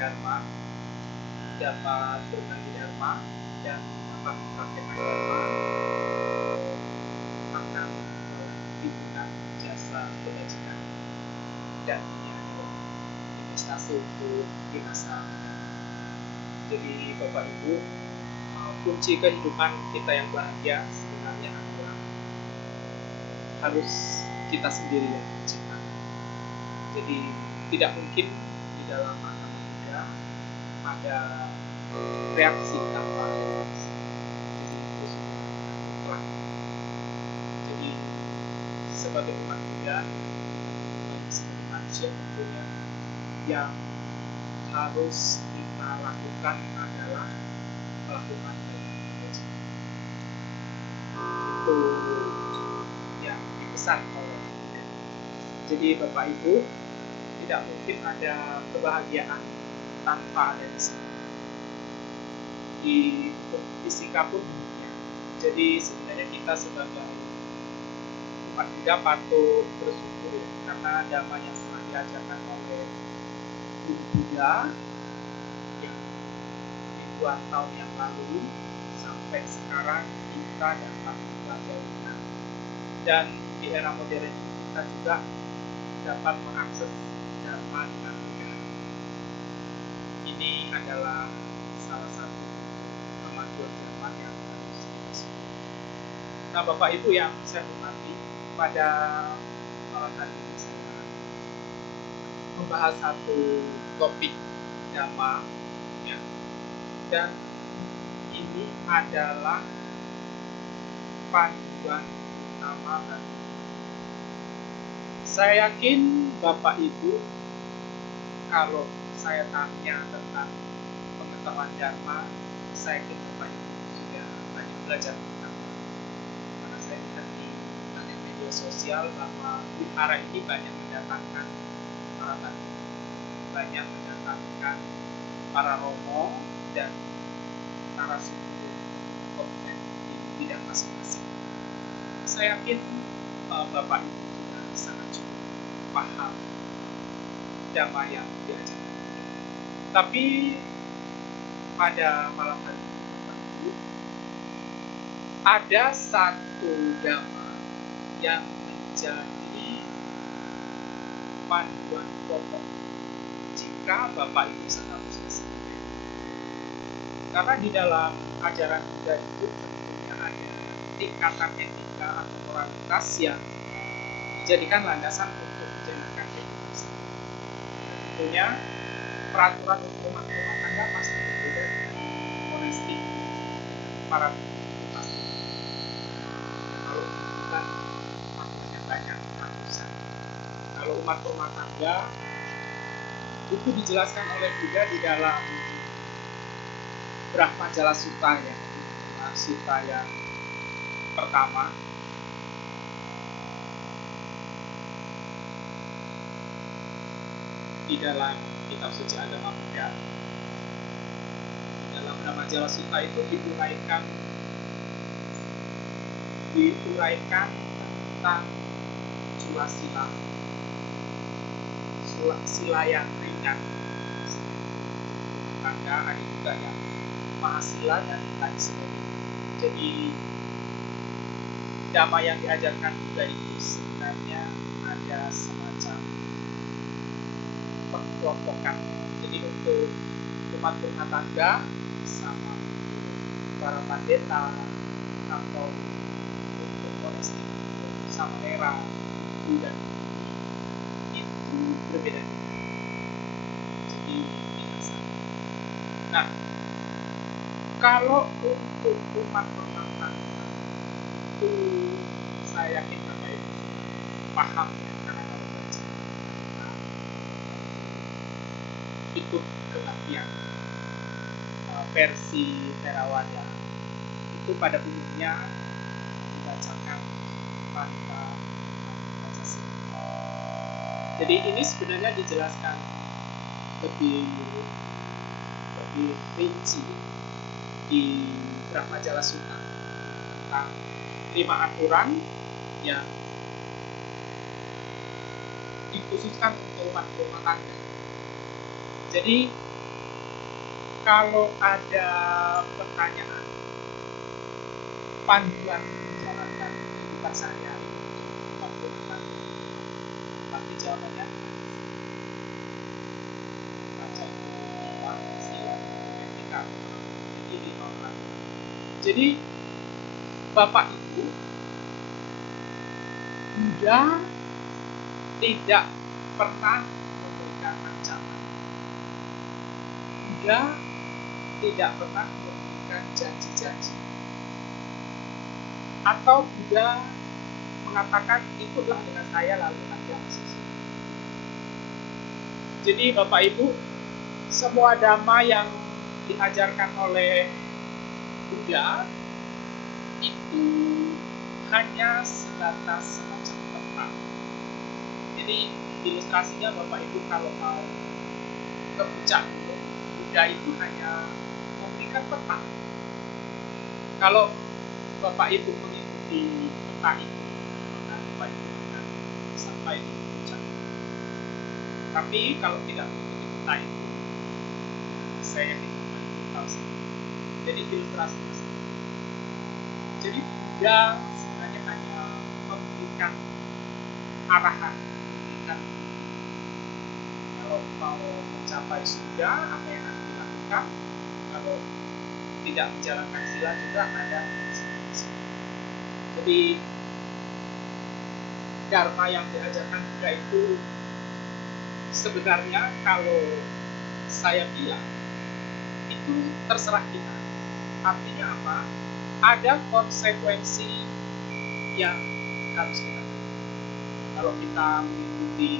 Dharma dapat berbagi Dharma dan dapat mempraktekkan Dharma akan diberikan jasa kebajikan dan investasi untuk di masa mendatang. Jadi Bapak Ibu, kunci kehidupan kita yang bahagia sebenarnya adalah harus kita sendiri yang menciptakan. Jadi tidak mungkin di dalam agama Buddha ada reaksi tanpa reaksi. Jadi itu mutlak. Jadi sebagai umat Buddha, sebagai manusia tentunya yang harus kita lakukan adalah melakukan kebajikan. Itu yang dipesan oleh Buddha. Jadi Bapak Ibu, tidak mungkin ada kebahagiaan tanpa ada disiplin. Di fisika pun demikian. Jadi sebenarnya kita sebagai umat Buddha patut bersyukur karena dhamma yang telah diajarkan oleh Guru Buddha yang ribuan tahun yang lalu sampai sekarang kita dapat mempelajarinya, dan di era modern kita juga dapat mengakses dhamma dengan mudah. Ini adalah salah satu kemajuan zaman yang harus kita syukuri. Nah, Bapak Ibu yang saya hormati, pada malam hari ini saya membahas satu topik dhamma, ya. Dan ini adalah panduan utama bagi saya yakin Bapak Ibu, kalau saya tanya tentang pengetahuan dhamma, saya yakin Bapak Ibu sudah banyak belajar tentang dhamma. Karena saya lihat di banyak media sosial bahwa wihara ini banyak mendatangkan para batu, banyak mendatangkan para romo dan para suku kompeten di bidang masing-masing. Saya yakin Bapak Ibu sudah sangat cukup paham dhamma yang diajarkan. Tapi pada malam hari ini Bapak Ibu, ada satu dhamma yang menjadi panduan pokok jika Bapak Ibu seharusnya sebagai. Karena di dalam ajaran Buddha itu tentunya ada tingkatan etika atau moralitas yang dijadikan landasan untuk menjalankan kehidupan sendiri. Tentunya peraturan untuk rumah tangga pasti berbeda dengan domestik para itu pasti. Kalau kita maknanya banyak ratusan. Kalau umat rumah tangga itu dijelaskan oleh Buddha di dalam Brahmajala Sutta, ya, sutta yang pertama. Di dalam kitab suci agama Buddha, di dalam Brahmajala Sutta itu diuraikan tentang cula sila, sila yang ringan, tangga, ada juga yang mahasila dan lain sebagainya. Jadi dhamma yang diajarkan Buddha itu sebenarnya ada semacam perkelompokan. Jadi untuk umat rumah tangga sama para pendeta atau untuk domestik sama era ibu dan itu berbeda-beda. Jadi tidak sama. Nah, kalau untuk umat rumah tangga itu saya yakin Bapak Ibu paham, ya, karena kalau baca itu kematian versi Theravada itu pada umumnya dibacakan tanpa Pancasila. Jadi ini sebenarnya dijelaskan lebih rinci di Brahmajala Sutta tentang 5 aturan yang dikhususkan untuk umat rumah tangga. Jadi kalau ada pertanyaan, panduan menjalankan kehidupan sehari-hari menggunakan pasti jawabannya baca buku, sila, etika, jadi 5 orang. Jadi Bapak Ibu Buddha tidak pernah memberikan ancaman. Buddha tidak pernah memberikan janji-janji. Atau Buddha mengatakan ikutlah dengan saya lalu Anda masuk surga. Jadi Bapak Ibu, semua dhamma yang diajarkan oleh Buddha itu hanya sebatas semacam peta. Jadi ilustrasinya Bapak Ibu kalau mau ke puncak gunung, Buddha itu hanya memberikan peta. Kalau Bapak Ibu mengikuti peta itu, maka Bapak Ibu akan sampai di puncak. Tapi kalau tidak mengikuti peta itu, saya yakin Bapak Ibu tahu sendiri. Jadi ilustrasinya seperti itu. Jadi Buddha sebenarnya hanya memberikan arahan, memberikan kalau mau mencapai surga apa yang harus dilakukan, kalau tidak menjalankan sila juga ada konsekuensi. Jadi dharma yang diajarkan Buddha itu sebenarnya kalau saya bilang itu terserah kita. Artinya apa? Ada konsekuensi yang harus kita terima. Kalau kita mengikuti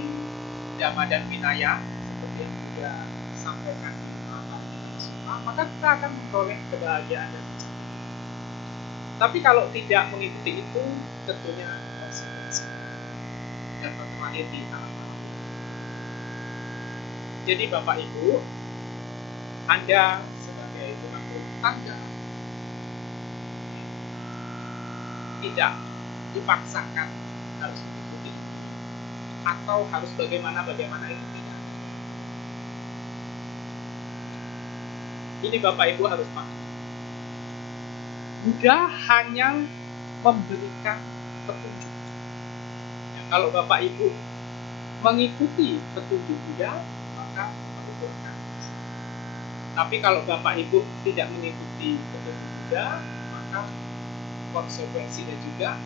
Dhamma dan Vinaya seperti yang Buddha sampaikan di maka kita akan memperoleh kebahagiaan dan kecantikan. Tapi kalau tidak mengikuti itu, tentunya konsekuensi dan terakhir di alam. Jadi Bapak Ibu, Anda sebagai pengambil rumah tangga tidak dipaksakan harus mengikuti atau harus bagaimana itu tidak. Ini Bapak Ibu harus paham. Buddha hanya memberikan petunjuk. Ya, kalau Bapak Ibu mengikuti petunjuk Buddha, maka itu akan bisa. Tapi kalau Bapak Ibu tidak mengikuti petunjuk Buddha, maka konsekuensinya juga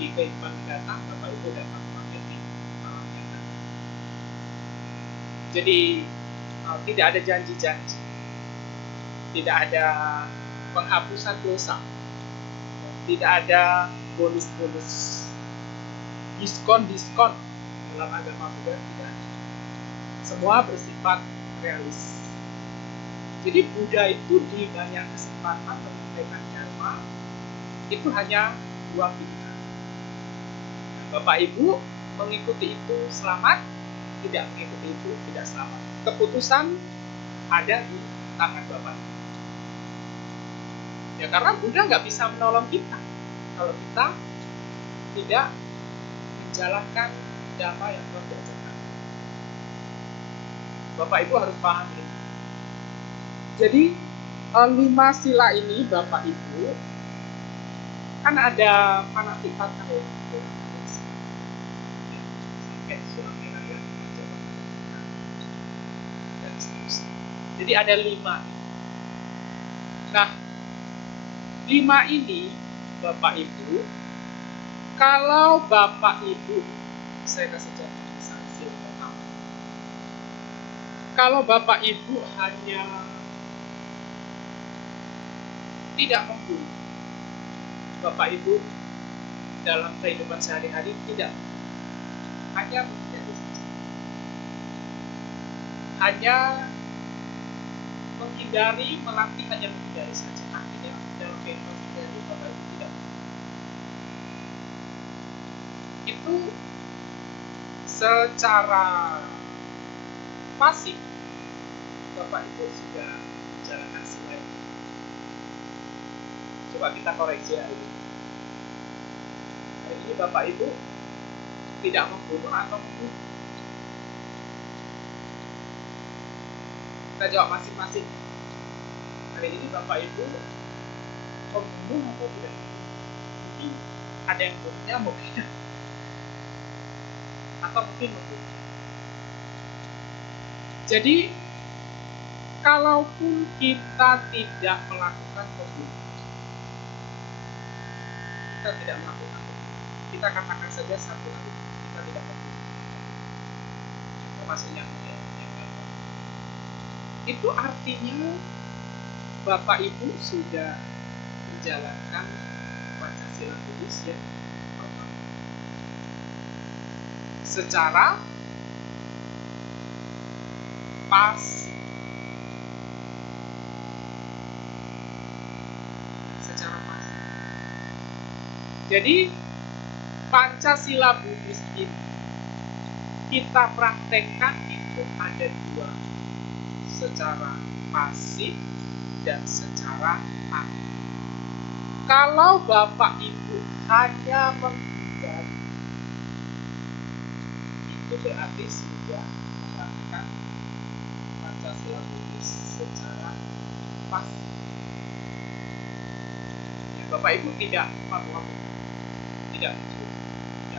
di kehidupan mendatang Bapak Ibu dapat mengalami alam yang datang. Jadi tidak ada janji-janji, tidak ada penghapusan dosa, tidak ada bonus-bonus, diskon dalam agama Buddha tidak ada. Semua bersifat realis. Jadi Buddha itu di banyak kesempatan menyampaikan dharma itu hanya 2 pilihan. Bapak Ibu mengikuti itu selamat, tidak mengikuti itu tidak selamat. Keputusan ada di tangan Bapak Ibu. Ya karena Buddha nggak bisa menolong kita kalau kita tidak menjalankan dhamma yang telah diajarkan. Bapak Ibu harus paham ini. Jadi 5 sila ini Bapak Ibu kan ada manasika kalau sampai surat merah ya, dan seterusnya. Jadi ada 5. Nah, 5 ini Bapak Ibu, kalau Bapak Ibu, saya kasih contoh misalnya pertama. Kalau Bapak Ibu hanya tidak membunuh, Bapak Ibu dalam kehidupan sehari-hari tidak hanya menghindari saja. Hanya menghindari, melatih hanya menghindari saja. Artinya dalam kehidupan sehari-hari Bapak Ibu tidak. Itu secara pasif Bapak Ibu sudah menjalankan sila ini. Coba kita koreksi hari ini. Hari ini Bapak Ibu tidak membunuh atau membunuh. Kita jawab masing-masing. Hari ini Bapak Ibu membunuh atau tidak? Mungkin ada yang bunuhnya mungkin, atau mungkin membunuh. Jadi kalaupun kita tidak melakukan pembunuhan, kita katakan saja satu hari kita tidak membunuh, maksudnya itu artinya Bapak Ibu sudah menjalankan Pancasila Buddhis yang pertama secara pasif. Jadi Pancasila Buddhis ini kita praktekkan itu ada dua, secara pasif dan secara aktif. Kalau Bapak Ibu hanya menggugat, itu berarti sudah melakukan Pancasila Buddhis secara pasif. Ya, Bapak Ibu tidak melakukan, tidak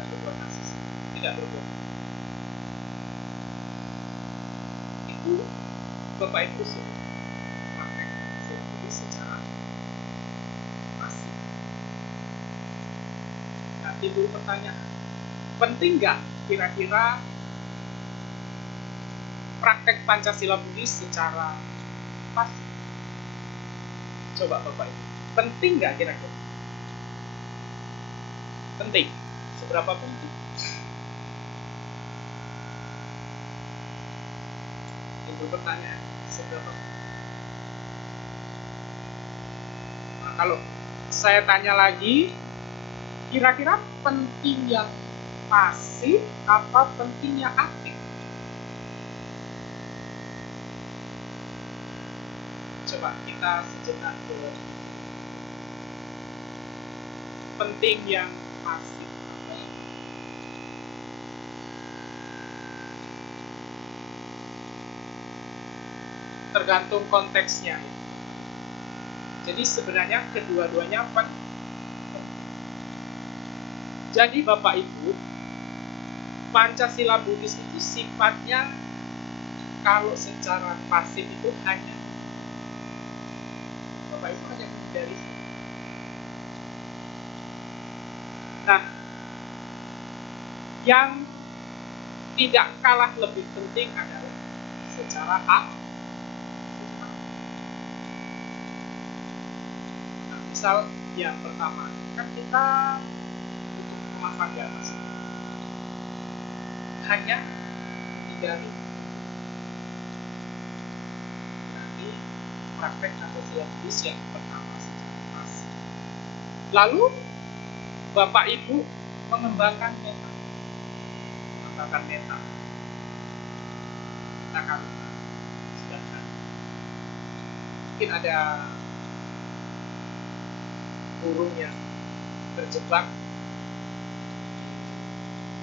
berbuat nasis, tidak berbohong. Itu Bapak Ibu sudah praktekkan Pancasila Buddhis secara pasif. Nah, timbul pertanyaan, penting nggak kira-kira praktek Pancasila Buddhis secara pasif? Coba Bapak Ibu, penting nggak kira-kira? Penting. Seberapa penting? Timbul pertanyaan, seberapa penting? Nah, kalau saya tanya lagi, kira-kira penting yang pasif apa penting yang aktif? Coba kita sejenak dulu. Penting yang pasif apa yang tergantung konteksnya. Jadi sebenarnya kedua-duanya penting. Jadi Bapak Ibu, Pancasila Buddhis itu sifatnya kalau secara pasif itu hanya Bapak Ibu hanya menghindari. Nah, yang tidak kalah lebih penting adalah secara aktif. Nah, misal yang pertama, kan kita untuk rumah tangga hanya 3 minggu. Nanti praktek Pancasila Buddhis yang pertama secara pasif. Lalu Bapak Ibu mengembangkan meta. Kita kawinkan. Sedangkan mungkin ada burung yang terjebak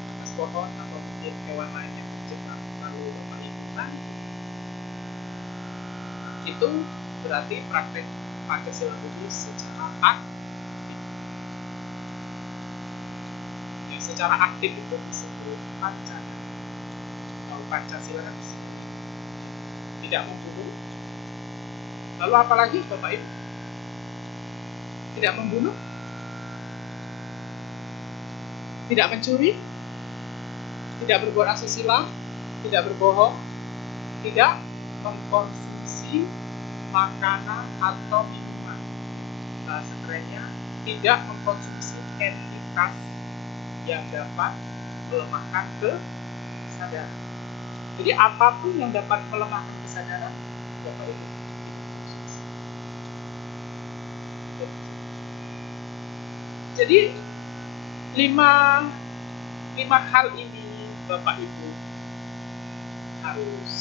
atas pohon atau mungkin hewan lain yang terjebak, lalu Bapak Ibu tangkap. Itu berarti praktek Pancasila Buddhis secara aktif. Ya, secara aktif itu disebut Pancasila. Kalau Pancasila kan tidak membunuh. Lalu apalagi Bapak Ibu? Tidak membunuh, tidak mencuri, tidak berbuat asusila, tidak berbohong, tidak mengkonsumsi makanan atau minuman. Bahasa kerennya, tidak mengkonsumsi entitas yang dapat melemahkan kesadaran. Jadi apapun yang dapat melemahkan kesadaran, Bapak Ibu. Jadi lima hal ini Bapak Ibu harus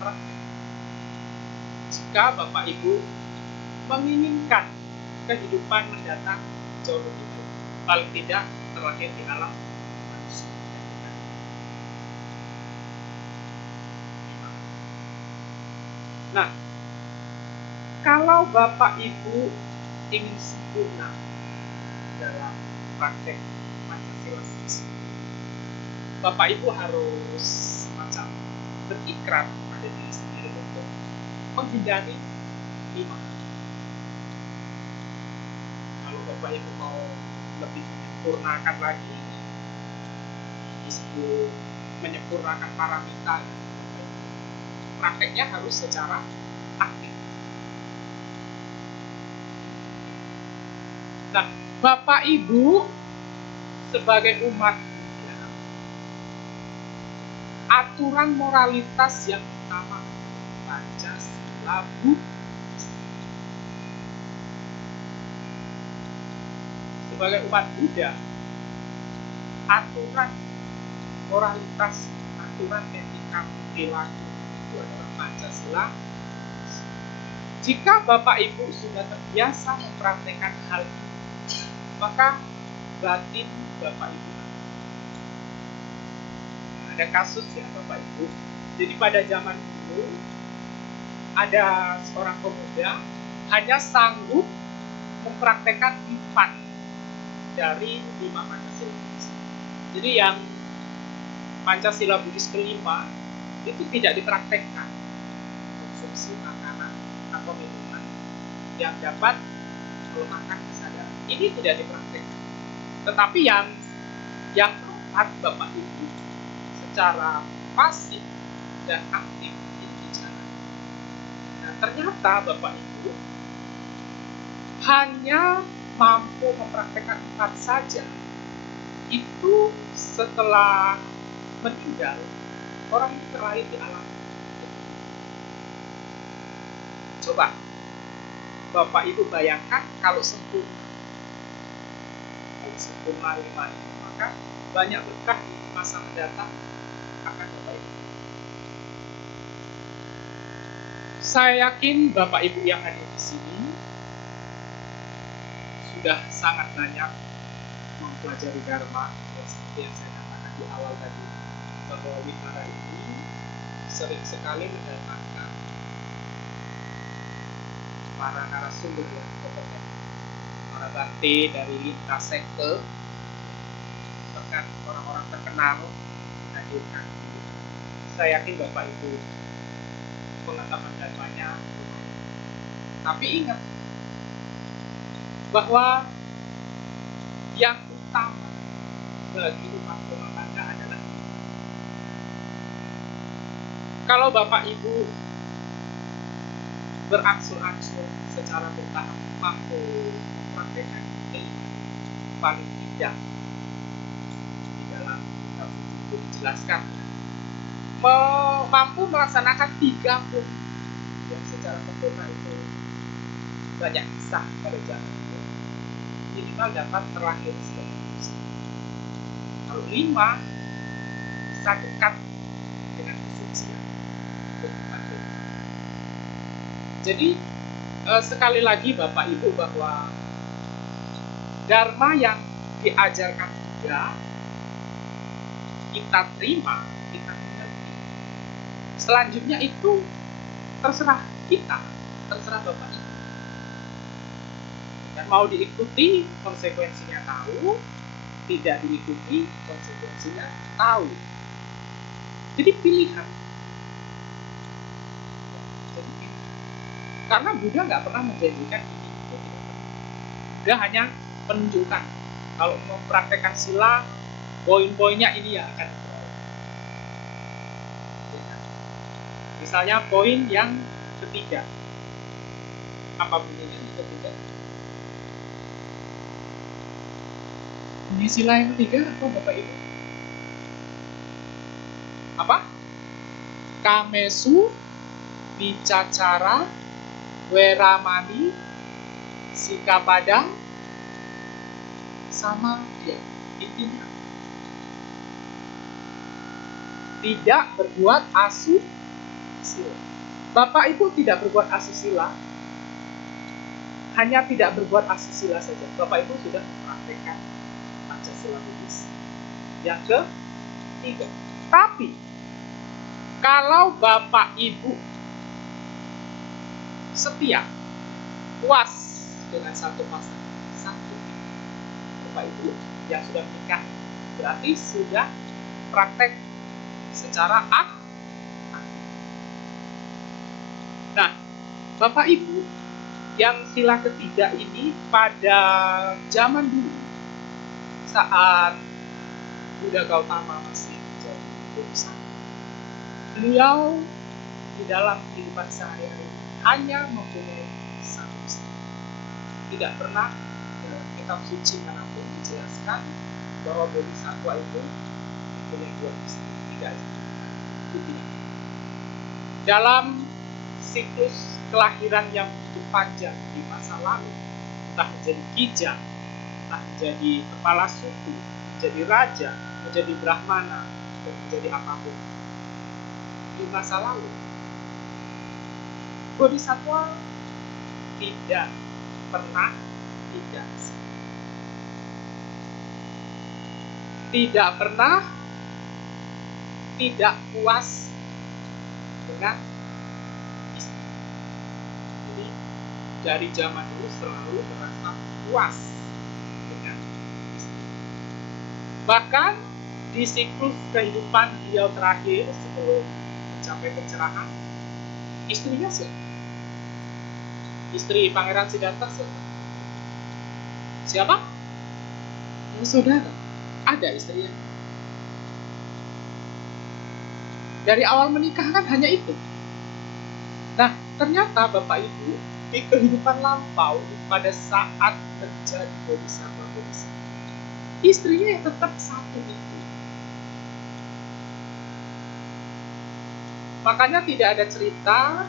praktek. Jika Bapak Ibu menginginkan kehidupan mendatang jauh lebih baik, paling tidak terlahir di alam manusia. Nah, kalau Bapak Ibu ingin sempurna dalam praktek Pancasila Buddhis, Bapak Ibu harus semacam berikrar pada diri sendiri untuk menghindari 5. Kalau Bapak Ibu mau lebih menyempurnakan lagi, disebut menyempurnakan paramita, prakteknya harus secara aktif. Nah, Bapak Ibu sebagai umat, aturan moralitas yang utama Pancasila Buddhis. Sebagai umat Buddha, aturan moralitas, aturan etika perilaku itu adalah Pancasila. Jika Bapak Ibu sudah terbiasa mempraktekkan hal ini, maka batin Bapak Ibu. Ada kasus ya Bapak Ibu. Jadi pada zaman dulu ada seorang pemuda hanya sanggup mempraktekkan 4 dari 5 Pancasila Buddhis. Jadi yang Pancasila Buddhis kelima itu tidak dipraktekkan. Konsumsi makanan atau minuman yang dapat melemahkan kesadaran. Ini tidak dipraktekkan. Tetapi yang 4 Bapak Ibu secara pasif dan aktif ini dijalankan. Nah, ternyata Bapak Ibu hanya mampu mempraktekkan 4 saja. Itu setelah meninggal, orang itu terlahir di alam. Coba Bapak Ibu bayangkan kalau sempurna 5 itu, maka banyak berkah di masa mendatang akan Bapak Ibu. Saya yakin Bapak Ibu yang hadir di sini sudah sangat banyak mempelajari Dharma, seperti yang saya katakan di awal tadi, bahwa wihara ini sering sekali mendatangkan para narasumber yang kompeten, para bhante dari lintas sekte, bahkan orang-orang terkenal hadirkan. Saya yakin Bapak Ibu pengetahuan Dharmanya. Tapi ingat bahwa yang utama bagi umat rumah tangga adalah kalau Bapak Ibu berangsur-angsur secara bertahap mampu mempraktekkan ini, paling tidak di dalam kitab buku dijelaskan mampu melaksanakan 3 pun yang secara sempurna itu banyak kisah pada zaman itu, minimal dapat terlahir sebagai manusia. Kalau 5 bisa dekat dengan kesucian. Jadi sekali lagi Bapak Ibu bahwa Dharma yang diajarkan Buddha kita terima, kita mengerti. Selanjutnya itu terserah kita, terserah Bapak Ibu. Dan mau diikuti konsekuensinya tahu, tidak diikuti konsekuensinya tahu. Jadi pilihan. Karena Buddha nggak pernah menjanjikan ini. Buddha hanya menunjukkan kalau mempraktekkan sila, poin-poinnya ini yang akan diperoleh. Misalnya poin yang ketiga. Apa bunyinya yang ketiga? Bunyi sila yang ketiga apa Bapak Ibu? Apa? Kamesu, Bicacara, Weramani, Sikapadang, sama dia. Intinya tidak berbuat asusila. Bapak Ibu tidak berbuat asusila, hanya tidak berbuat asusila saja. Bapak Ibu sudah mempraktekkan Pancasila Buddhis. Yang ketiga, tapi kalau Bapak Ibu setia, puas dengan satu pasangan, satu Bapak Ibu yang sudah menikah, berarti sudah praktek secara aktif. Nah, Bapak Ibu, yang sila ketiga ini pada zaman dulu saat Buddha Gautama masih menjadi bodhisattva, beliau di dalam kehidupan sehari-hari hanya mempunyai satu istri. Tidak pernah dalam kitab suci manapun dijelaskan bahwa bodhisattva itu mempunyai dua istri. Tidak. Itu tidak. Dalam siklus kelahiran yang begitu panjang di masa lalu, entah menjadi kijang, entah menjadi kepala suku, menjadi raja, menjadi brahmana, dan menjadi apapun di masa lalu, bodhisattva tidak pernah tidak pernah tidak puas dengan istri. Jadi dari zaman dulu selalu merasa puas dengan istri. Bahkan di siklus kehidupan beliau terakhir sebelum mencapai pencerahan, istrinya siapa? Istri Pangeran Siddhartha siapa? Saudara. Ada istrinya. Dari awal menikah kan hanya itu. Nah, ternyata Bapak Ibu, di kehidupan lampau pada saat menjadi bodhisattva, istrinya tetap satu itu. Makanya tidak ada cerita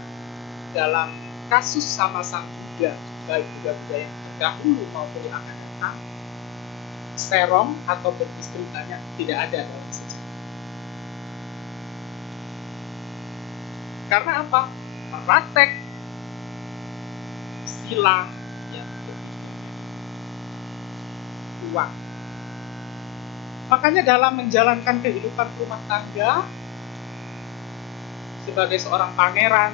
dalam kasus sama sang Buddha, baik Buddha yang terdahulu maupun yang akan datang, serong atau beristri banyak, tidak ada dalam sejarah. Karena apa? Praktek sila yang kuat. Makanya dalam menjalankan kehidupan rumah tangga, sebagai seorang pangeran,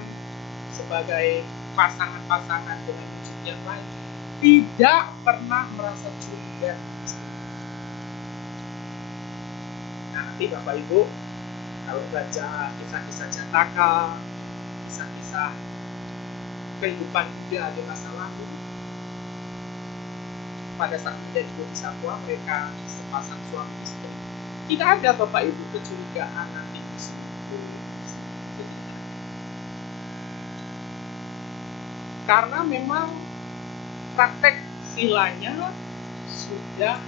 sebagai pasangan-pasangan dengan wujud yang lain, tidak pernah merasa curiga. Nah, nanti Bapak Ibu kalau baca kisah-kisah Jataka, kisah-kisah kehidupan dia di masa lalu, pada saat menjadi bodhisattva, mereka sepasang suami istri, tidak ada Bapak Ibu kecurigaan nanti diselingkuh. Karena memang praktek silanya sudah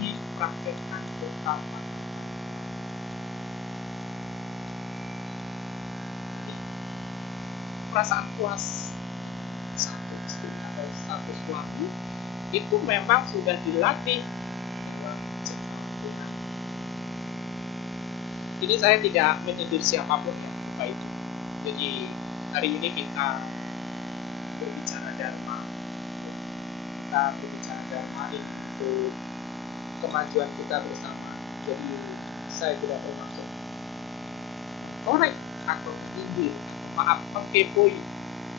dipraktekkan bersama. Perasaan puas satu istri atau satu suami itu memang sudah dilatih dalam Tuhan. Jadi saya tidak menyindir siapapun yang Bapak Ibu. Jadi hari ini kita berbicara dharma. Kita berbicara dharma untuk kemajuan kita bersama. Jadi saya tidak bermaksud korek atau menyindir, mengkepoi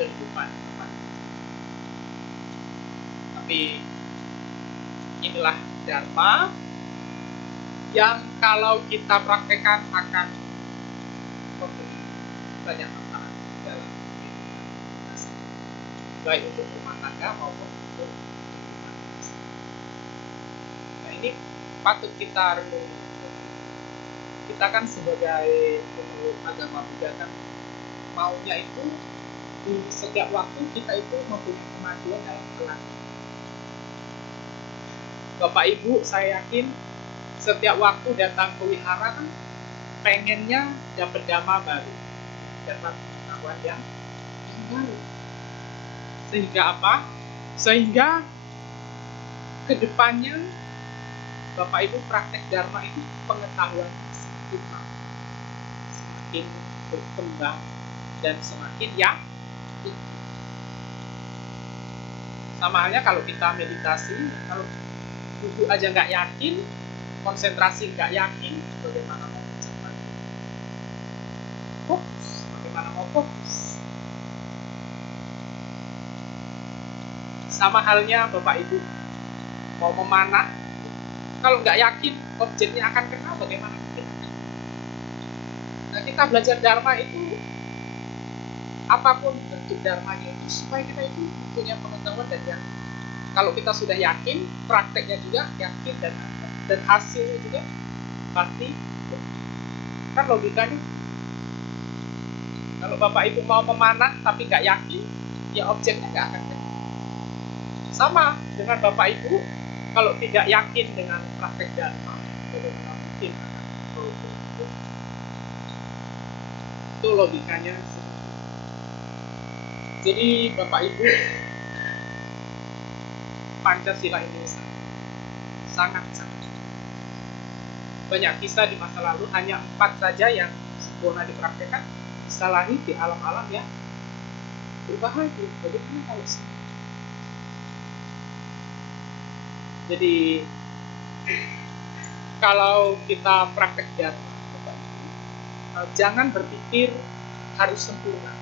kehidupan teman. Tapi inilah dharma yang kalau kita praktekkan akan memberi banyak manfaat dalam kehidupan kita, baik untuk rumah tangga maupun untuk kehidupan kita. Nah, ini patut kita renungi. Kita kan sebagai pemeluk agama Buddha kan maunya itu di setiap waktu kita itu mempunyai kemajuan dalam kehidupan. Bapak Ibu, saya yakin setiap waktu datang ke wihara kan pengennya dapat dhamma baru, dapat pengetahuan yang baru. Sehingga apa? Sehingga kedepannya Bapak Ibu praktek dharma itu pengetahuan semakin berkembang dan semakin yakin. Sama halnya kalau kita meditasi, kalau duduk aja nggak yakin, konsentrasi nggak yakin, bagaimana mau mencapai fokus? Bagaimana mau fokus? Sama halnya Bapak Ibu mau memanah, kalau nggak yakin objeknya akan kena, bagaimana kita? Nah, kita belajar Dharma itu, apapun bentuk Dharmanya itu, supaya kita itu punya pengetahuan dan yakin. Kalau kita sudah yakin, prakteknya juga yakin dan hasilnya juga pasti. Kan logikanya, kalau Bapak Ibu mau memanah tapi nggak yakin, ya objeknya nggak akan kena. Sama dengan Bapak Ibu, kalau tidak yakin dengan praktek Dharma, bagaimana mungkin akan produktif? Itu logikanya. Jadi Bapak Ibu, Pancasila ini sangat banyak kisah di masa lalu, hanya 4 saja yang sempurna dipraktekkan, disalahi di alam-alam ya berbahaya. Bagaimana kalau jadi kalau kita praktek Dharma, jangan berpikir harus sempurna,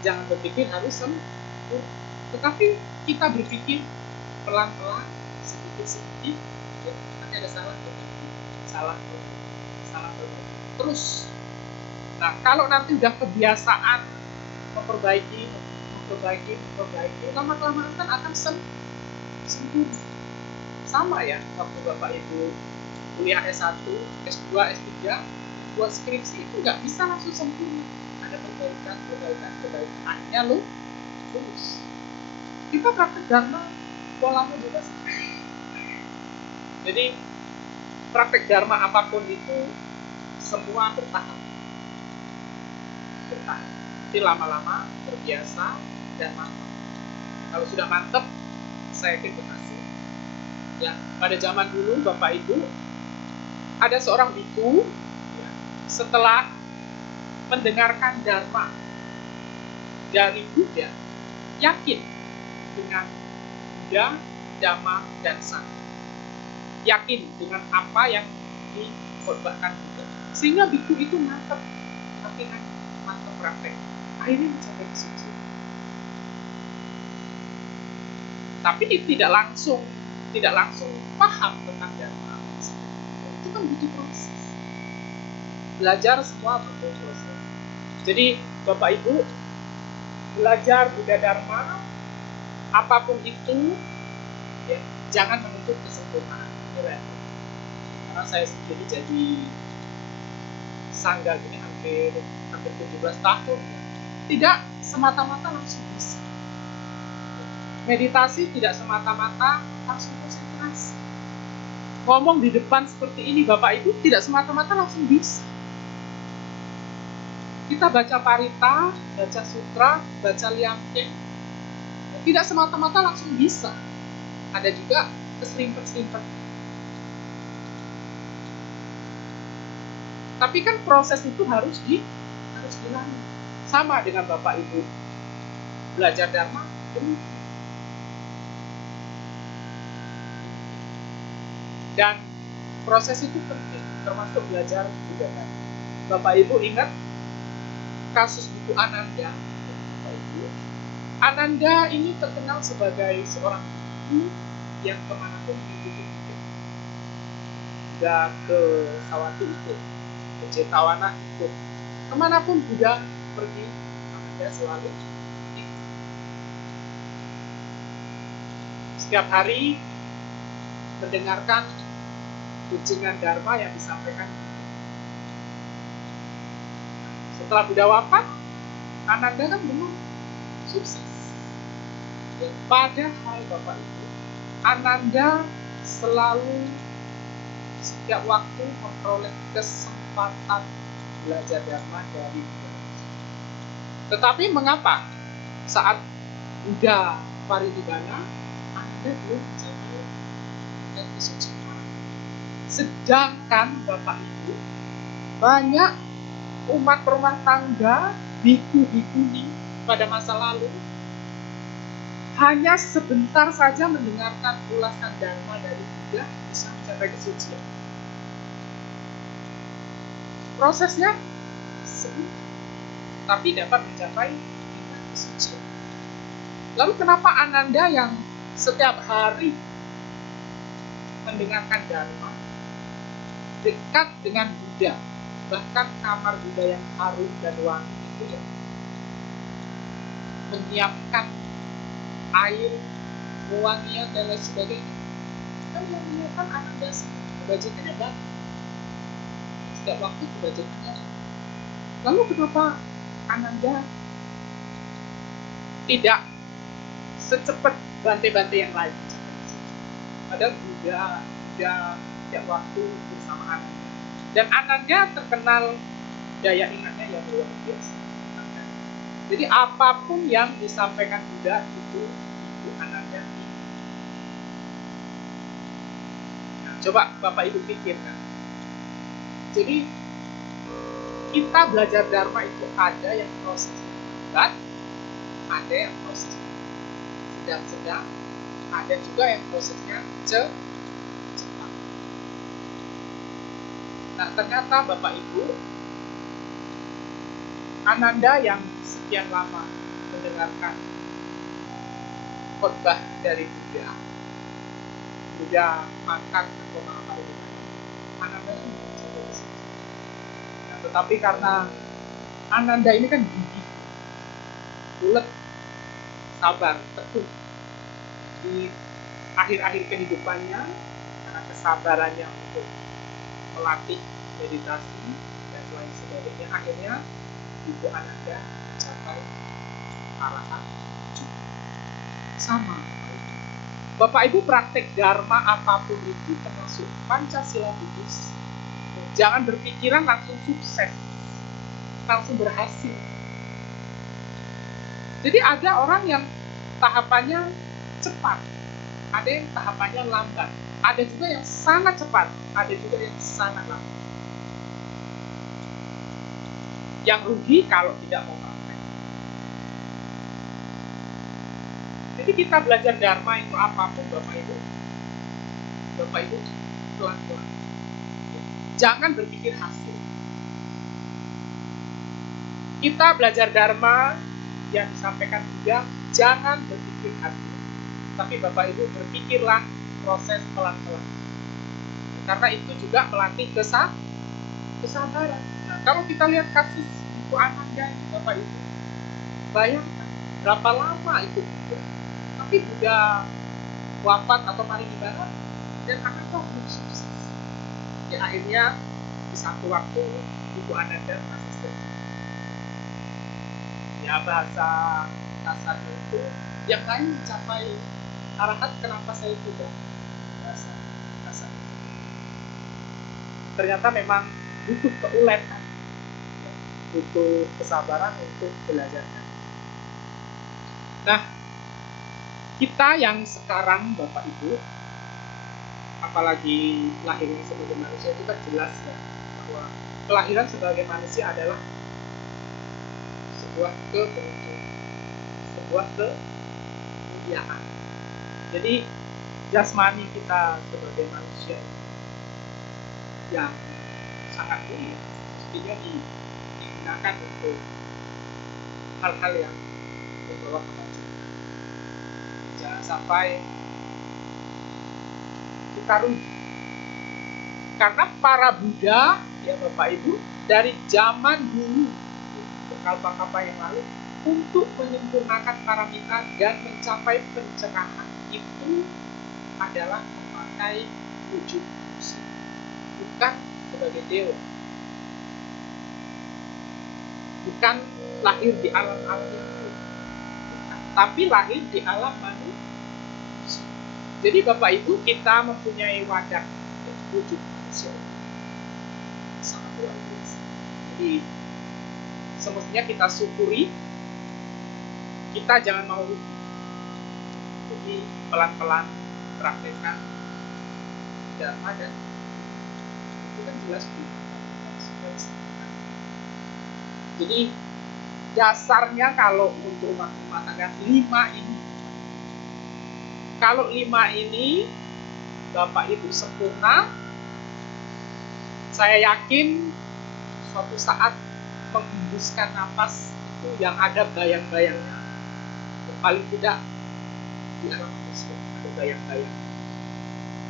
jangan berpikir harus sempurna, tetapi kita berpikir pelan-pelan, sedikit-sedikit, ya, nanti ada salah terus. Nah, kalau nanti udah kebiasaan memperbaiki, lama-kelamaan kan akan sempurna. Sama ya, waktu Bapak Ibu kuliah S1, S2, S3, buat skripsi itu nggak bisa langsung sempurna. Ada perbaikan, hanya lulus. Kita praktek Dharma, polanya juga sama. Jadi praktek Dharma apapun itu semua bertahap. Jadi lama-lama terbiasa dan mantap. Kalau sudah mantap, saya yakin berhasil. Ya, pada zaman dulu Bapak Ibu ada seorang biku, ya, setelah mendengarkan Dharma dari Buddha, yakin dengan Buddha, Dhamma, dan Sangha. Yakin dengan apa yang dikhotbahkan Buddha. Sehingga biku itu mantap, mantap praktek. Akhirnya mencapai kesucian. Tapi tidak langsung paham tentang Dharma. Itu kan butuh proses. Belajar semua butuh proses. Jadi Bapak Ibu belajar Buddha Dharma, apapun itu, ya, jangan menuntut kesempurnaan. Karena saya sendiri jadi sangga gini hampir 17 tahun. Tidak semata-mata langsung bisa. Meditasi tidak semata-mata langsung konsentrasi. Ngomong di depan seperti ini Bapak Ibu tidak semata-mata langsung bisa. Kita baca Parita, baca Sutra, baca Liangkeng, tidak semata-mata langsung bisa. Ada juga keselimpet-selimpet. Tapi kan proses itu harus dilalui. Sama dengan Bapak Ibu belajar Dharma, dan proses itu penting, termasuk belajar juga. Bapak Ibu ingat kasus buku Ananda. Bapak Ibu, Ananda ini terkenal sebagai seorang ibu yang kemanapun ikut. Buddha ke Sawati ikut, ke Jetawana ikut, kemanapun Buddha pergi, Ananda selalu ikut. Setiap hari mendengarkan ujangan Dharma yang disampaikan. Setelah Buddha wafat, Ananda kan belum sukses. Padahal Bapak Ibu, Ananda selalu setiap waktu memperoleh kesempatan belajar Dharma dari Buddha. Tetapi mengapa saat Buddha parinibbana, Ananda belum mencapai kesucian? Sedangkan Bapak Ibu, banyak umat rumah tangga, biku-bikuni pada masa lalu hanya sebentar saja mendengarkan ulasan Dharma dari Buddha bisa mencapai kesucian. Prosesnya sebentar, tapi dapat mencapai kesucian. Lalu kenapa Ananda yang setiap hari mendengarkan Dharma, dekat dengan Buddha, bahkan kamar Buddha yang harum dan wangi itu ya, menyiapkan air, wangian dan lain sebagainya, kan yang menyiapkan Ananda sendiri, kebajikannya banyak. Setiap waktu kebajikannya. Lalu kenapa Ananda tidak secepat bante-bante yang lain? Padahal Buddha tiap waktu bersama Ananda. Dan Ananda terkenal daya ingatnya yang luar biasa. Jadi apapun yang disampaikan Buddha itu Ananda. Nah, coba Bapak Ibu pikirkan. Jadi kita belajar Dharma itu ada yang prosesnya lambat, ada yang prosesnya sedang-sedang, ada juga yang prosesnya cepat. Nah, ternyata Bapak Ibu, Ananda yang sekian lama mendengarkan khotbah dari Buddha makan atau apa itu, Ananda ini mencoba di sini. Nah, tetapi karena Ananda ini kan gigih, ulet, sabar, tekun di akhir-akhir kehidupannya, karena kesabarannya untuk melatih meditasi dan lain sebagainya, akhirnya Ibu Ananda mencapai arahat sama. Bapak Ibu praktek Dharma apapun itu, termasuk Pancasila Buddhis, jangan berpikiran langsung sukses, langsung berhasil. Jadi ada orang yang tahapannya cepat, ada yang tahapannya lambat, ada juga yang sangat cepat, ada juga yang sangat lambat. Yang rugi kalau tidak mau praktek. Jadi kita belajar Dharma itu apapun Bapak Ibu pelan-pelan. Jangan berpikir hasil. Kita belajar Dharma yang disampaikan juga, jangan berpikir hasil. Tapi Bapak Ibu berpikirlah proses pelan-pelan. Karena itu juga melatih kesabaran. Nah, kalau kita lihat kasus Ibu Ananda, Bapak Ibu, bayangkan berapa lama itu Buddha. Tapi Buddha wafat atau parinibbana dan Ananda belum sukses. Ya akhirnya di satu waktu Ibu Ananda merasa sedih. Ya bahasa kasarnya itu, yang lain mencapai arahat, kenapa saya tidak? Bahasa kasar. Ternyata memang butuh keuletan, butuh kesabaran untuk belajarnya. Nah, kita yang sekarang Bapak Ibu, apalagi lahirnya sebagai manusia, itu kan jelas ya, bahwa kelahiran sebagai manusia adalah sebuah keberuntungan, sebuah kemuliaan. Jadi jasmani kita sebagai manusia yang sangat mulia mestinya digunakan untuk hal-hal yang membawa kemajuan. Jangan sampai kita rugi. Karena para Buddha, ya Bapak Ibu, dari zaman dulu, berkalpa-kalpa yang lalu, untuk menyempurnakan paramita dan mencapai pencerahan itu adalah memakai wujud manusia, bukan sebagai dewa, bukan lahir di alam-alam itu, tapi lahir di alam manusia. Jadi Bapak Ibu, kita mempunyai wadah wujud manusia sangat luar biasa. Jadi semestinya kita syukuri, kita jangan mau rugi. Jadi pelan-pelan praktekkan Dharma, dan itu kan jelas jadi dasarnya kalau untuk umat tangga 5 ini. Kalau 5 ini Bapak Ibu sempurna, saya yakin suatu saat menghembuskan napas itu yang ada bayang-bayangnya paling tidak di alam manusia ada bayang-bayang,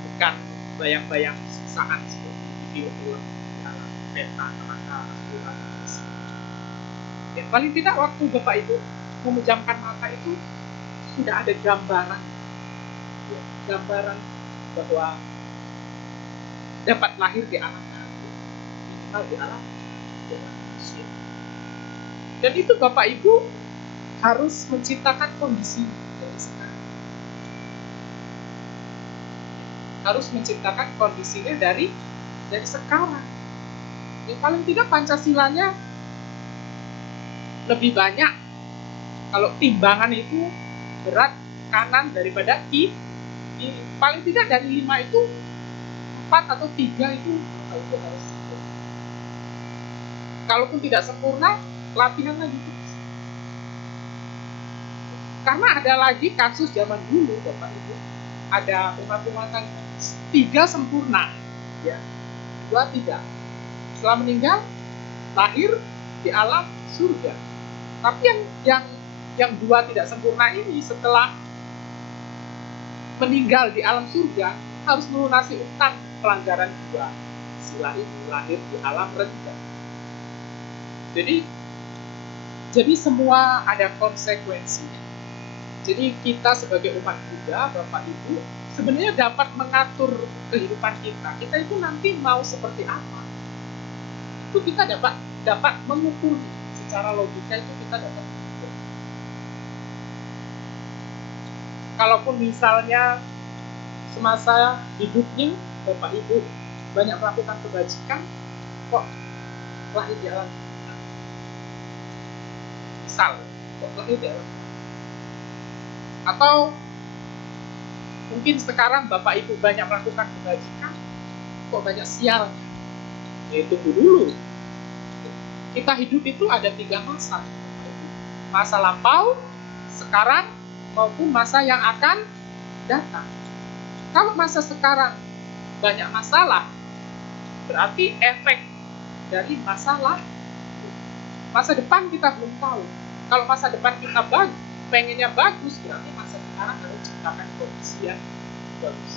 bukan bayang-bayang siksaan seperti video-film di alam beta, neraka, bulan, ya paling tidak waktu Bapak Ibu memejamkan mata itu sudah ada gambaran, ya, gambaran bahwa dapat lahir di alam manusia, minimal di alam manusia. Dan itu Bapak Ibu harus menciptakan kondisi dari sekarang. Harus menciptakan kondisinya dari sekarang. Yang paling tidak Pancasilanya lebih banyak. Kalau timbangan itu berat kanan daripada kiri, paling tidak dari 5 itu 4 atau 3 itu harus sempurna. Kalaupun tidak sempurna, latihan lagi terus. Karena ada lagi kasus zaman dulu Bapak Ibu, ada umat-umatan 3 sempurna, ya, 2 tidak. Setelah meninggal, lahir di alam surga. Tapi yang 2 tidak sempurna ini setelah meninggal di alam surga harus melunasi utang pelanggaran 2 sila itu, lahir di alam rendah. Jadi semua ada konsekuensinya. Jadi kita sebagai umat Buddha, Bapak Ibu, sebenarnya dapat mengatur kehidupan kita. Kita itu nanti mau seperti apa? Itu kita dapat mengukur secara logika, itu kita dapat mengukur. Kalaupun misalnya semasa hidupnya Bapak Ibu banyak melakukan kebajikan, kok lahir di alam misal, kok lahir di alam, atau mungkin sekarang Bapak Ibu banyak melakukan kebajikan, kok banyak sial. Ya tunggu dulu. Kita hidup itu ada 3 masa. Masa lampau, sekarang, maupun masa yang akan datang. Kalau masa sekarang banyak masalah, berarti efek dari masalah. Masa depan kita belum tahu. Kalau masa depan kita pengennya bagus, berarti masa sekarang harus ciptakan kondisi yang bagus.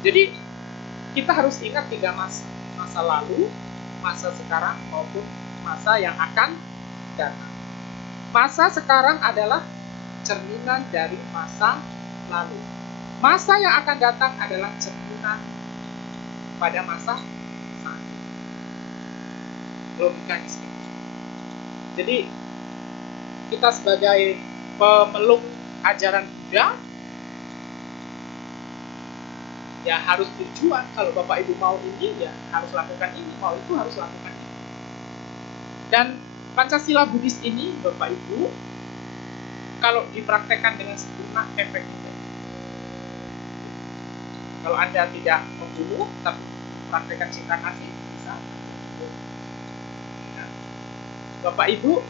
Jadi kita harus ingat 3 masa. Masa lalu, masa sekarang, maupun masa yang akan datang. Masa sekarang adalah cerminan dari masa lalu. Masa yang akan datang adalah cerminan pada masa saat ini. Logikanya seperti itu. Jadi kita sebagai pemeluk ajaran Buddha ya harus berjuang. Kalau Bapak Ibu mau ini, ya harus lakukan ini. Mau itu, harus lakukan ini. Dan Pancasila Buddhis ini, Bapak Ibu, kalau dipraktekkan dengan sempurna, efeknya. Kalau Anda tidak membunuh, tapi praktekkan cinta kasih, bisa. Nah, Bapak Ibu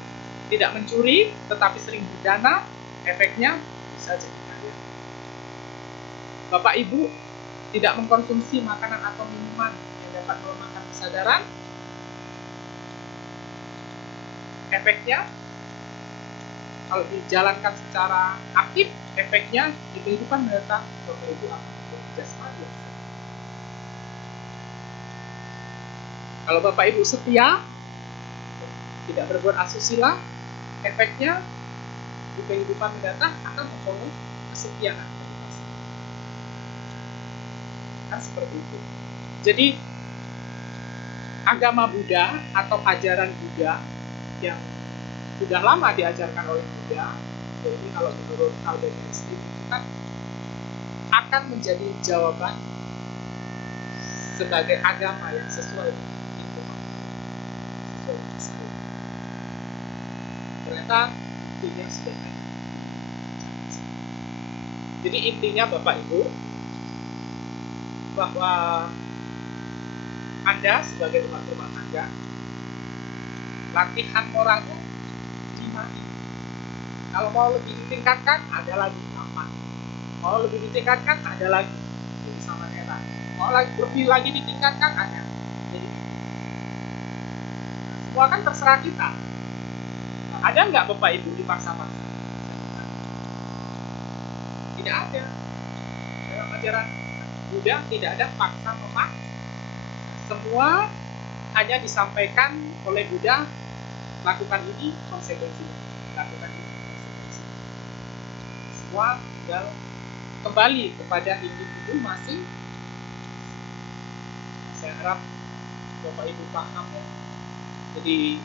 tidak mencuri, tetapi sering berdana, efeknya bisa jadi kaya. Bapak Ibu tidak mengkonsumsi makanan atau minuman yang dapat melemahkan kesadaran, efeknya kalau dijalankan secara aktif, efeknya di kehidupan mendatang Bapak Ibu akan jasmani. Kalau Bapak Ibu setia, tidak berbuat asusila, efeknya di kehidupan mendatang akan memperoleh kesetiaan. Kan seperti itu. Jadi agama Buddha atau ajaran Buddha yang sudah lama diajarkan oleh Buddha, jadi kalau menurut Albert Einstein itu kan akan menjadi jawaban sebagai agama yang sesuai dengan saya. Ternyata intinya sudah ada. Jadi intinya Bapak Ibu, bahwa Anda sebagai umat rumah tangga, latihan moralnya dimana? Kalau mau lebih ditingkatkan, ada lagi 8. Mau lebih ditingkatkan, ada lagi jadi sama merah. Mau lebih lagi ditingkatkan, ada. Jadi semua kan terserah kita. Nah, ada nggak Bapak Ibu dipaksa-paksa? Tidak ada. Dalam ajaran Buddha tidak ada paksa memaksa. Semua hanya disampaikan oleh Buddha, lakukan ini konsekuensinya, lakukan ini konsekuensinya. Semua tinggal kembali kepada individu masing. Saya harap Bapak Ibu paham ya. Jadi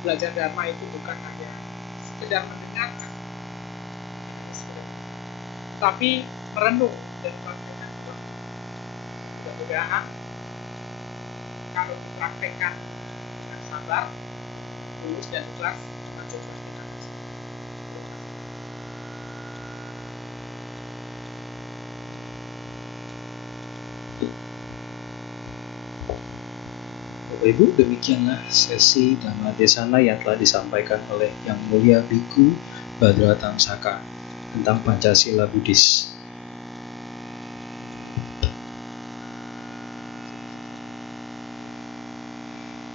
belajar Dharma itu bukan hanya sekedar mendengarkan, tapi merenung dan praktekkan. Mudah-mudahan kalau dipraktekkan dengan sabar, tulus dan ikhlas, kita coba dengan Bapak Ibu, demikianlah sesi Dhamma Desana yang telah disampaikan oleh Yang Mulia Biku Badra Tamsaka tentang Pancasila Buddhis.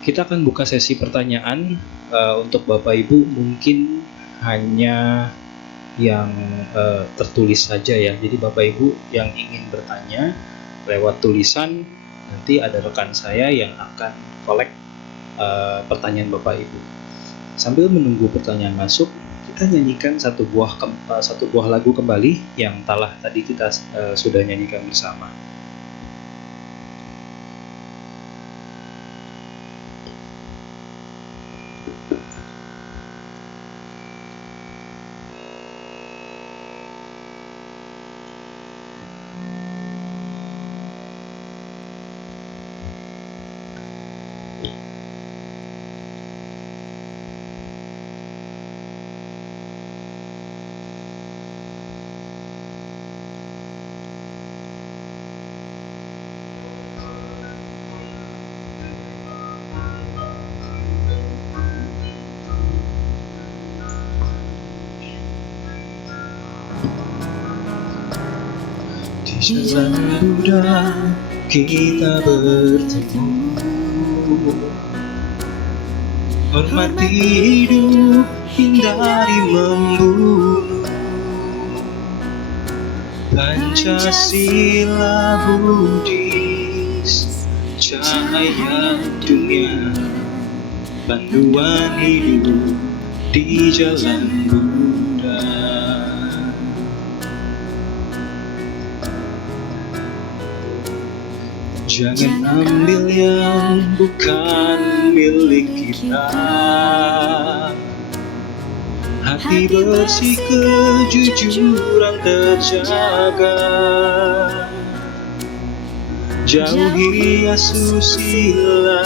Kita akan buka sesi pertanyaan untuk Bapak Ibu, mungkin hanya yang tertulis saja ya. Jadi Bapak Ibu yang ingin bertanya lewat tulisan, nanti ada rekan saya yang akan kolek pertanyaan Bapak Ibu. Sambil menunggu pertanyaan masuk, kita nyanyikan satu buah lagu kembali yang telah tadi kita sudah nyanyikan bersama. Di jalan Buddha kita bertemu, hormati hidup, hindari membunuh. Pancasila Buddhis, cahaya dunia, panduan hidup di jalan Buddha. Jangan ambil yang bukan milik kita. Hati bersih, kejujuran terjaga. Jauhi asusila,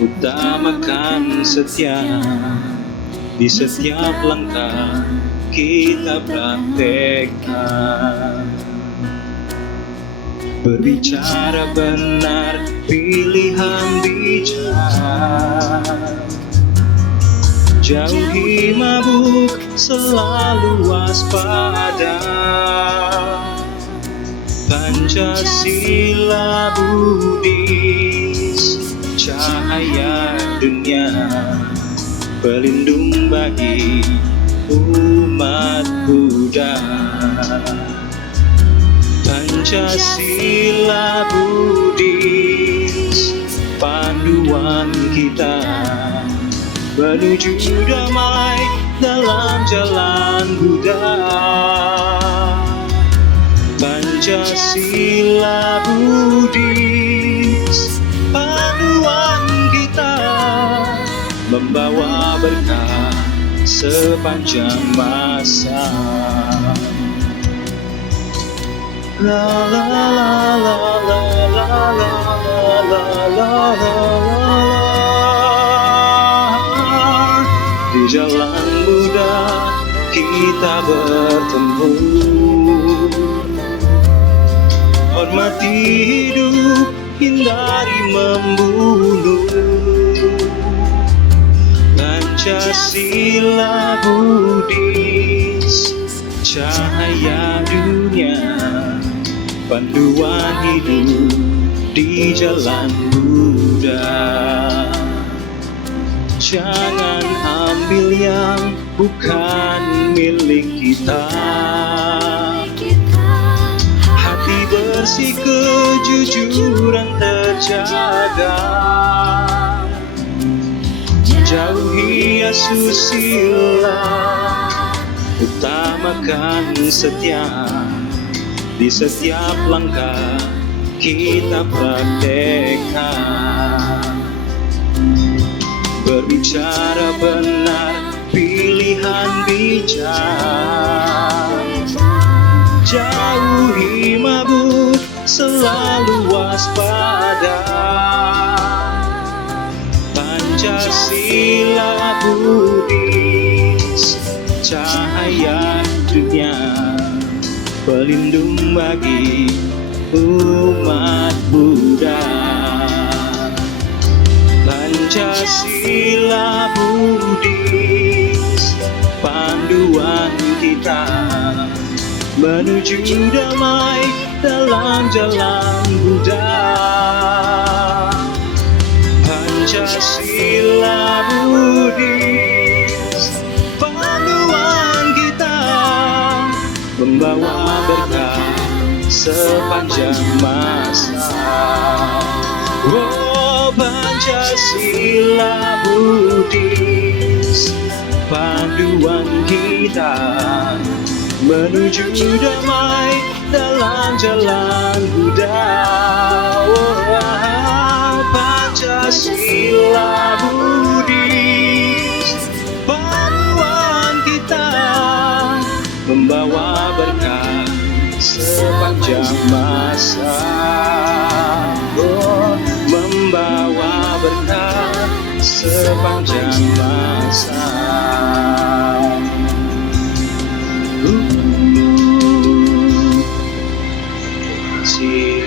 utamakan setia. Di setiap langkah kita praktekkan. Berbicara benar, pilihan bijak. Jauhi mabuk, selalu waspada. Pancasila Buddhis, cahaya dunia, pelindung bagi umat Buddha. Pancasila Buddhis, panduan kita menuju damai dalam jalan Buddha. Pancasila Buddhis, panduan kita membawa berkah sepanjang masa. La la la la la la la la la la. Di jalan Buddha kita bertemu, hormati hidup, hindari membunuh. Pancasila Buddhis, cahaya dunia, panduan hidup di jalan Buddha. Jangan ambil yang bukan milik kita. Hati bersih kejujuran terjaga. Jauhi asusila, utamakan setia. Di setiap langkah kita praktekkan. Berbicara benar, pilihan bijak. Jauhi mabuk, selalu waspada. Pancasila Buddhis, cahaya dunia, pelindung bagi umat Buddha. Pancasila Buddhis, panduan kita menuju damai dalam jalan Buddha. Pancasila Buddhis, panduan kita membawa berkah sepanjang masa. Oh, Pancasila Buddhis, panduan kita menuju damai dalam jalan Buddha. Oh, Pancasila Buddhis, panduan kita membawa berkah sepanjang masa. Oh, membawa berkah sepanjang masa. Terima kasih.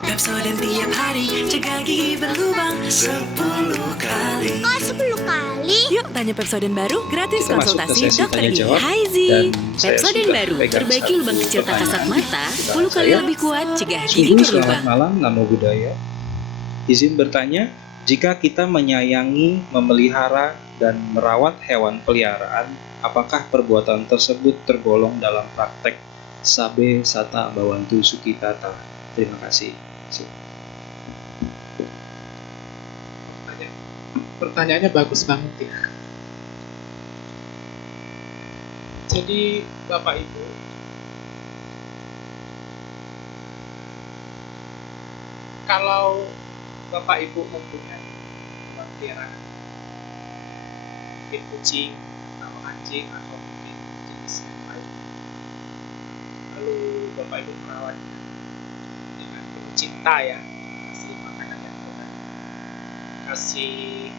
Pepsodent tiap hari, cegah gigi berlubang 10 kali. Kok 10 kali? Yuk tanya Pepsodent baru, gratis Kita masuk ke konsultasi sesi dokter tanya gigi. jawab. Hai Zi, Dan saya Pepsodent sudah baru, pegang perbaiki satu lubang kecil tak kasat pertanyaan mata, di 10 kali saya. lebih kuat, cegah gigi Sungguh selamat berlubang. malam, Namo Buddhaya. Izin bertanya, jika kita menyayangi, memelihara, dan merawat hewan peliharaan, apakah perbuatan tersebut tergolong dalam praktek Sabe Sata Bawantu Sukitata? Terima kasih. Pertanyaannya bagus banget ya. Jadi Bapak Ibu, kalau Bapak Ibu mempunyai hewan peliharaan, mungkin kucing atau anjing atau mungkin jenis yang lain, lalu Bapak Ibu merawatnya dengan penuh cinta ya, kasih makanan yang terbaik, kasih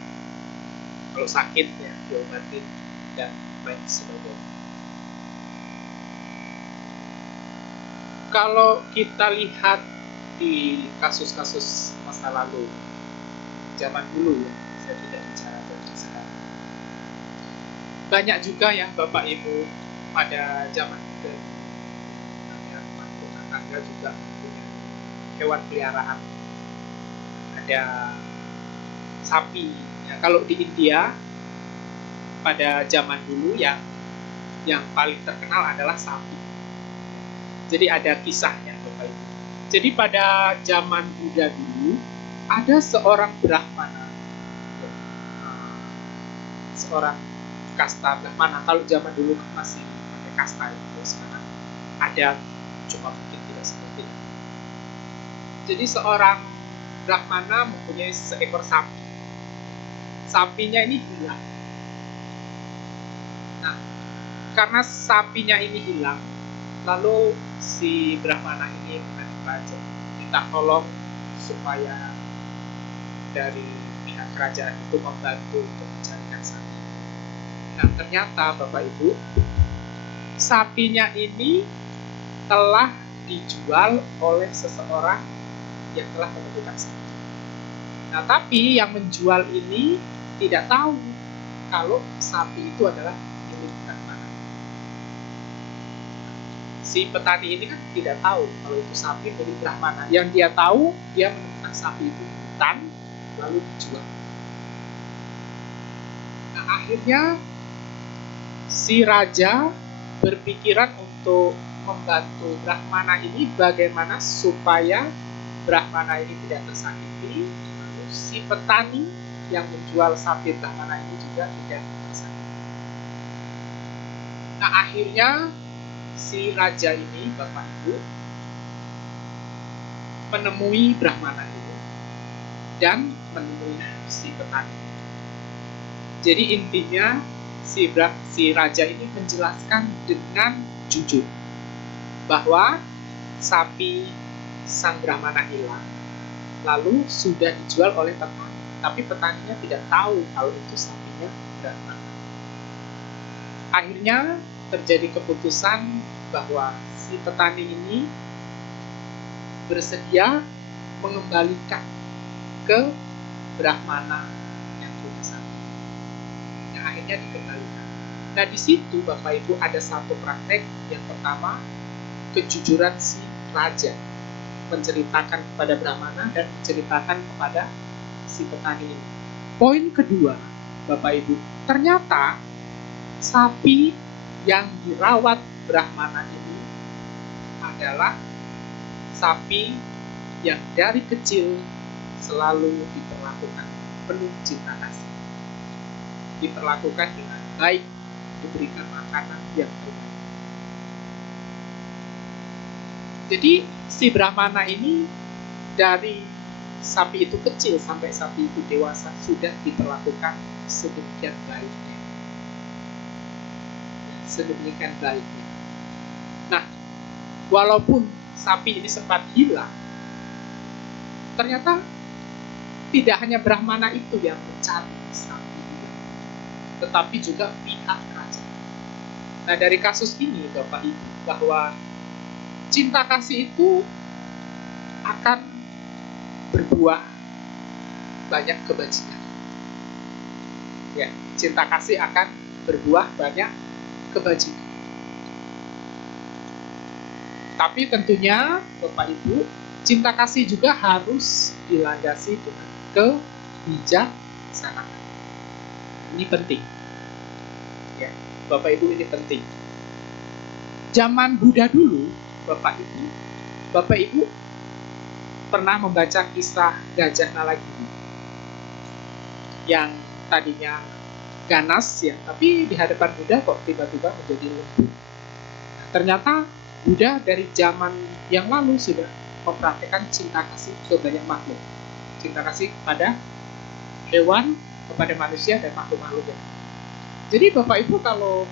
kalau sakit ya diobatin dan lain sebagainya. Kalau kita lihat di kasus-kasus masa lalu, zaman dulu ya, saya tidak bicara dari sekarang. Banyak juga ya Bapak Ibu pada zaman dulu, yang rumah tangga juga punya hewan peliharaan. Ada sapi. Ya, kalau di India pada zaman dulu yang paling terkenal adalah sapi. Jadi ada kisahnya Bapak Ibu. Jadi pada zaman Buddha dulu ada seorang Brahmana, seorang kasta Brahmana. Kalau zaman dulu kan masih pakai kasta itu, sekarang ada cuma mungkin tidak seperti itu. Jadi seorang Brahmana mempunyai seekor sapi. Sapinya ini hilang. Nah, karena sapinya ini hilang, lalu si Brahmana ini mengadu raja, minta tolong supaya dari pihak kerajaan itu membantu untuk mencarikan sapi. Nah, ternyata Bapak Ibu, sapinya ini telah dijual oleh seseorang yang telah menemukan sapi. Nah, tapi yang menjual ini tidak tahu kalau sapi itu adalah milik Brahmana. si petani ini kan tidak tahu kalau itu sapi milik Brahmana. Yang dia tahu, dia menemukan sapi itu di hutan, lalu dijual. Nah, akhirnya si raja berpikiran untuk membantu Brahmana ini bagaimana supaya Brahmana ini tidak tersakiti, lalu si petani yang menjual sapi Brahmana ini juga tidak tersakiti. Nah, akhirnya si raja ini, Bapak Ibu, menemui Brahmana ini dan menemui si petani. Jadi intinya si raja ini menjelaskan dengan jujur bahwa sapi sang Brahmana hilang, lalu sudah dijual oleh petani, tapi petaninya tidak tahu kalau itu sapinya Brahmana. Akhirnya terjadi keputusan bahwa si petani ini bersedia mengembalikan ke Brahmana yang punya sapi. Yang akhirnya dikembalikan. Nah, di situ Bapak Ibu ada satu praktek. Yang pertama, kejujuran si raja menceritakan kepada Brahmana dan menceritakan kepada si petani ini. Poin kedua, Bapak Ibu, ternyata sapi yang dirawat Brahmana ini adalah sapi yang dari kecil selalu diperlakukan penuh cinta kasih, diperlakukan dengan baik, diberikan makanan yang terbaik. Jadi si Brahmana ini dari sapi itu kecil sampai sapi itu dewasa sudah diperlakukan sedemikian baiknya. Sedemikian baiknya. Nah, walaupun sapi ini sempat hilang, ternyata tidak hanya Brahmana itu yang mencari sapi itu, tetapi juga pihak kerajaan. Nah, dari kasus ini Bapak Ibu, bahwa cinta kasih itu akan berbuah banyak kebajikan. Ya, cinta kasih akan berbuah banyak kebajikan. Tapi tentunya Bapak Ibu, cinta kasih juga harus dilandasi dengan kebijaksanaan. Ini penting. Ya, Bapak Ibu, ini penting. Zaman Buddha dulu, Bapak Ibu pernah membaca kisah Gajah Nalagiri yang tadinya ganas ya, tapi di hadapan Buddha kok tiba-tiba menjadi lembut. Nah, ternyata Buddha dari zaman yang lalu sudah mempraktikkan cinta kasih ke banyak makhluk, cinta kasih kepada hewan, kepada manusia dan makhluk-makhluk yang. Jadi Bapak Ibu kalau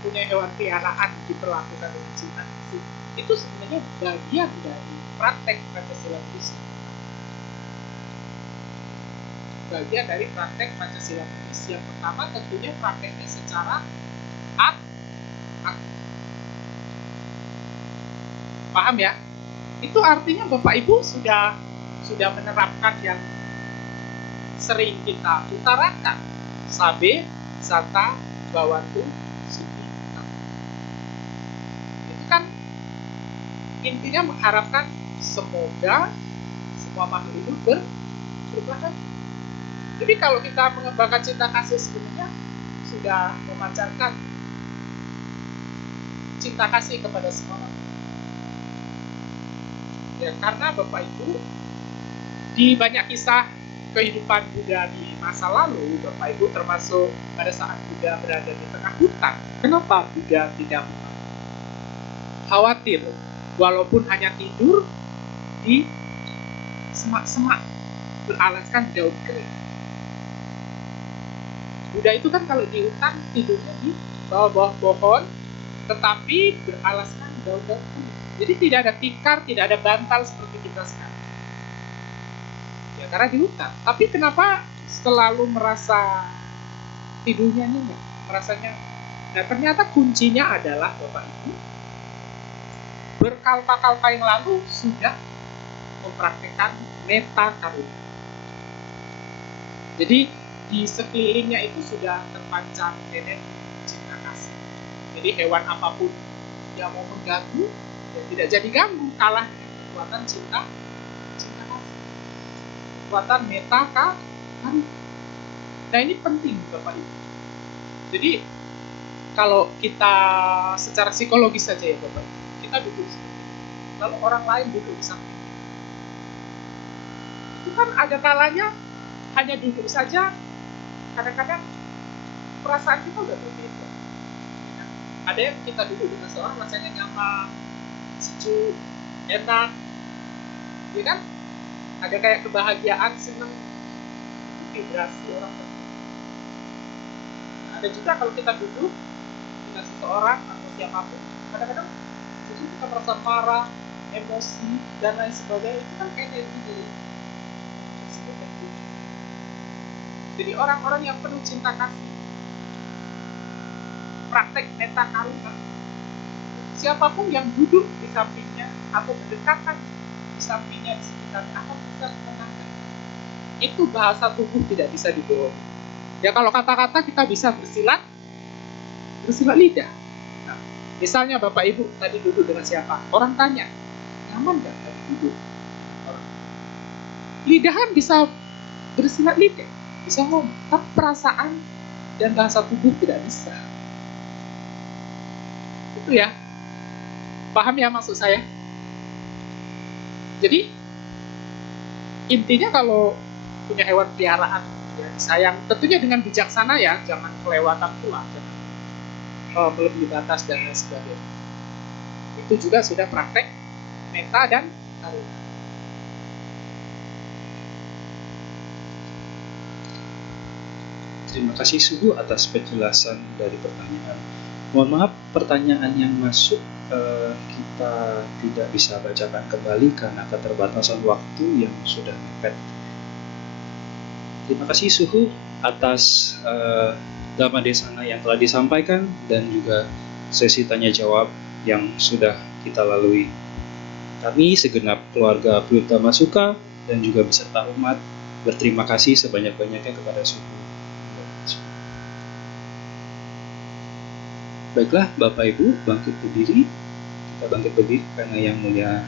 punya hewan peliharaan diperlakukan dengan cinta kasih, itu sebenarnya bagian dari praktek Pancasila Buddhis. Bagian dari praktek Pancasila Buddhis yang pertama tentunya prakteknya secara paham ya? Itu artinya Bapak Ibu sudah menerapkan yang sering kita utarakan, sabe, sata, bawantu, suti. Itu kan intinya mengharapkan semoga semua makhluk hidup berbahagia. Jadi kalau kita mengembangkan cinta kasih sebenarnya sudah memancarkan cinta kasih kepada semua makhluk. Ya, karena Bapak Ibu di banyak kisah kehidupan Buddha di masa lalu, Bapak Ibu, termasuk pada saat Buddha berada di tengah hutan, kenapa Buddha tidak khawatir walaupun hanya tidur di semak-semak beralaskan daun kering? Buddha itu kan kalau di hutan tidurnya di bawah-bawah pohon, tetapi beralaskan daun-daun kering. Jadi tidak ada tikar, tidak ada bantal seperti kita sekarang. Ya, karena di hutan. Tapi kenapa selalu merasa tidurnya nyenyak, merasanya? Nah, ternyata kuncinya adalah Bapak Ibu, berkalpa-kalpa yang lalu sudah mempraktikkan metta karuna. Jadi di sekelilingnya itu sudah terpancar energi cinta kasih. Jadi hewan apapun dia mau mengganggu, ya tidak jadi ganggu, kalah dengan kekuatan cinta kasih, kekuatan meta karuna. Nah ini penting Bapak Ibu. Jadi kalau kita secara psikologis saja ya Bapak Ibu, kita duduk seperti ini, lalu orang lain duduk di samping kita. Itu kan ada kalanya hanya duduk saja, kadang-kadang perasaan kita udah berbeda. Ada yang kita duduk dengan seorang rasanya nyaman, sejuk, enak, ya kan? Ada kayak kebahagiaan, senang, vibrasi orang tersebut. Ada juga kalau kita duduk dengan seseorang atau siapapun, kadang-kadang justru kita merasa marah, emosi, dan lain sebagainya. Itu kan energi dari tersebut. Jadi orang-orang yang penuh cinta kasih, praktek meta karuna, siapapun yang duduk di sampingnya atau berdekatan di sampingnya, di sekitarnya akan bisa menenangkan. Itu bahasa tubuh tidak bisa dibohongi. Ya kalau kata-kata kita bisa bersilat lidah. Nah, misalnya Bapak Ibu tadi duduk dengan siapa? Orang tanya, nyaman nggak tadi duduk? Orang. Lidahan bisa bersilat lidah, bisa ngomong, tapi perasaan dan bahasa tubuh tidak bisa. Itu ya, paham ya maksud saya? Jadi intinya kalau punya hewan peliharaan ya sayang, tentunya dengan bijaksana ya, jangan kelewatan pula, jangan melebihi batas dan lain sebagainya. Itu juga sudah praktek meta dan karuna. Terima kasih Suhu atas penjelasan dari pertanyaan. Mohon maaf, pertanyaan yang masuk kita tidak bisa bacakan kembali karena keterbatasan waktu yang sudah mepet. Terima kasih Suhu atas Dhamma Desana yang telah disampaikan dan juga sesi tanya jawab yang sudah kita lalui. Kami segenap keluarga Priyuttama Sukha dan juga beserta umat berterima kasih sebanyak-banyaknya kepada Suhu. Baiklah Bapak Ibu, bangkit berdiri. Kita bangkit berdiri karena Yang Mulia